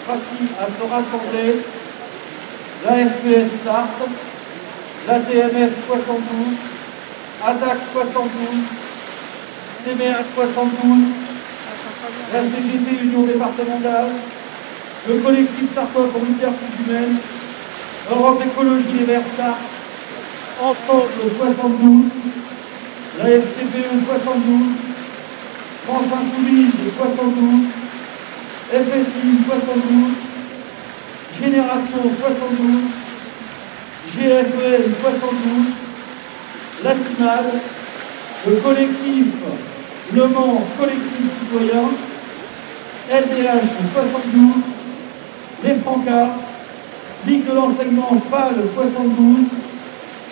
démocratie à se rassembler, la FPS Sarthe, la TMF 72, ADAC 72, CMR 72, la CGT Union départementale, le collectif sartois pour l'unité humaine, Europe Écologie Les Verts Sarthe, Ensemble 72, la FCPE 72, France Insoumise 72, FSI 72, Génération 72, GFEL 72, la CIMAD, le collectif Le Mans Collectif Citoyen, LDH 72, les Francards, Ligue de l'enseignement FAL 72,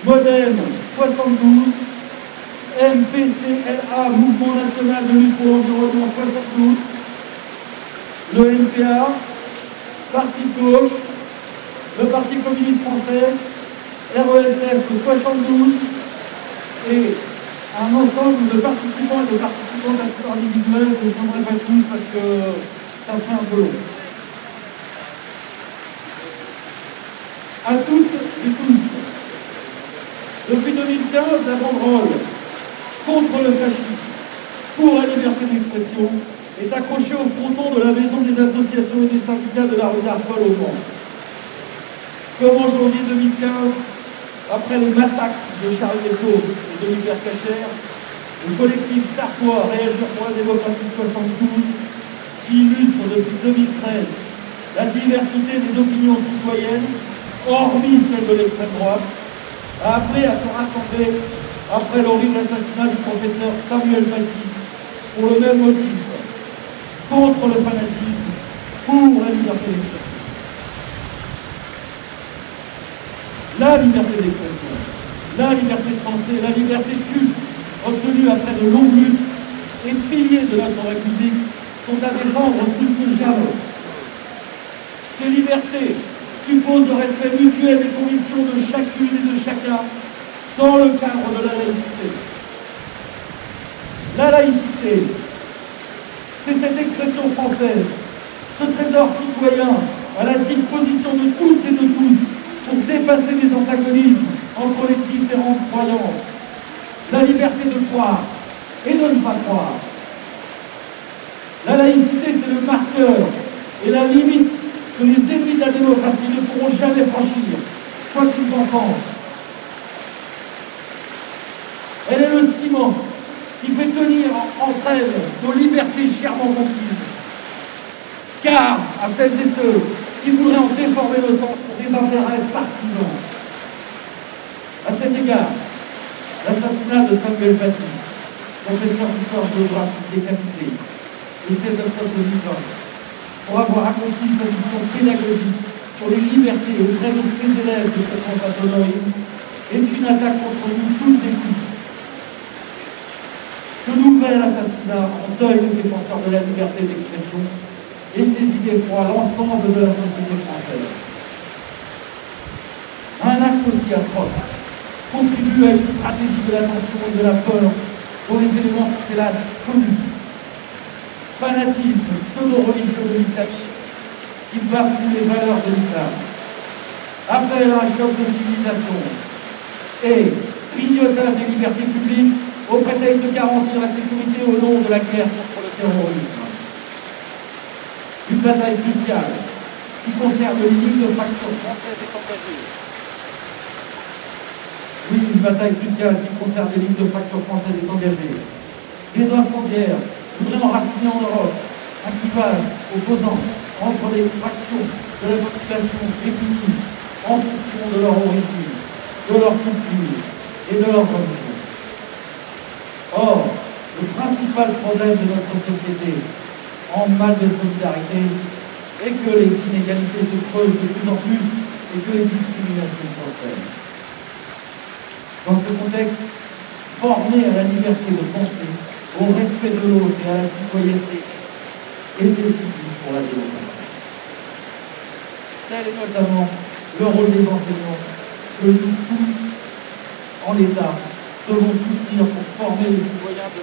Modem 72, MPCLA, Mouvement National de lutte pour l'environnement 72, le NPA, Parti de gauche, le Parti communiste français, RESF 72 et un ensemble de participants et de participantes à titre individuel que je ne nommerai pas tous parce que ça fait un peu long. À toutes et tous, depuis 2015, la banderole contre le fascisme, pour la liberté d'expression, est accrochée au fronton de la maison des associations et des syndicats de la rue d'Arpol au Mans. Comme en janvier 2015, après les massacres de Charles Hebdo et de l'Hypercacher, le collectif sartois Réagir pour la démocratie 72, qui illustre depuis 2013 la diversité des opinions citoyennes, hormis celle de l'extrême droite, a appelé à se rassembler après l'horrible assassinat du professeur Samuel Paty pour le même motif, contre le fanatisme, pour la liberté d'expression. La liberté d'expression, la liberté de penser, la liberté de culte, obtenue après de longues luttes et piliers de notre République, sont à défendre plus que jamais. Ces libertés supposent le respect mutuel des convictions de chacune et de chacun dans le cadre de la laïcité. La laïcité, c'est cette expression française, ce trésor citoyen à la disposition de toutes et de tous pour dépasser les antagonismes entre les différentes croyances. La liberté de croire et de ne pas croire. La laïcité, c'est le marqueur et la limite que les ennemis de la démocratie ne pourront jamais franchir, quoi qu'ils en pensent. Elle est le ciment qui fait tenir entre elles nos libertés chèrement conquises. Car à celles et ceux qui voudraient en déformer le sens pour des intérêts partisans. À cet égard, l'assassinat de Samuel Paty, professeur d'histoire-géographie décapité, le 16 octobre 2020, pour avoir accompli sa mission pédagogique sur les libertés auprès de ses élèves de France Antonoïde, est une attaque contre nous toutes et tous. Ce nouvel assassinat endeuille les défenseurs de la liberté d'expression et ses idées pour l'ensemble de la société française. Un acte aussi atroce contribue à une stratégie de la tension et de la peur dont les éléments sont hélas connus. Fanatisme pseudo-religieux de l'islamisme qui bafoue les valeurs de l'islam. Appel à un choc de civilisation et grignotage des libertés publiques au prétexte de garantir la sécurité au nom de la guerre contre le terrorisme. Une bataille cruciale qui concerne les lignes de fracture françaises est engagée. Oui, une bataille cruciale qui concerne les lignes de fracture françaises est engagée. Les incendiaires voudraient enraciner en Europe un clivage opposant entre les fractions de la population ethnique en fonction de leur origine, de leur culture et de leur religion. Or, le principal problème de notre société en mal de solidarité est que les inégalités se creusent de plus en plus et que les discriminations prospèrent. Dans ce contexte, former à la liberté de penser, au respect de l'autre et à la citoyenneté est décisif pour la démocratie. Tel est notamment le rôle des enseignants que nous tous, en l'État, devons soutenir pour former les citoyens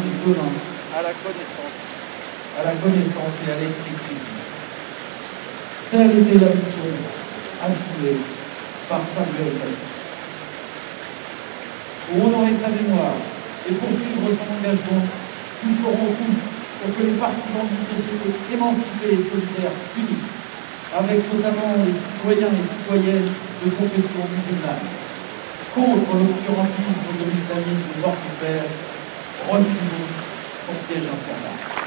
de demain, à la connaissance à la connaissance et à l'esprit critique. Telle était la mission assumée par Samuel Paty. Pour honorer sa mémoire et poursuivre son engagement, nous ferons tout pour que les partisans d'une société émancipée et solidaire s'unissent, avec notamment les citoyens et citoyennes de confession musulmane, contre l'obscurantisme de l'islamisme mortifère. Refusons son piège infernal.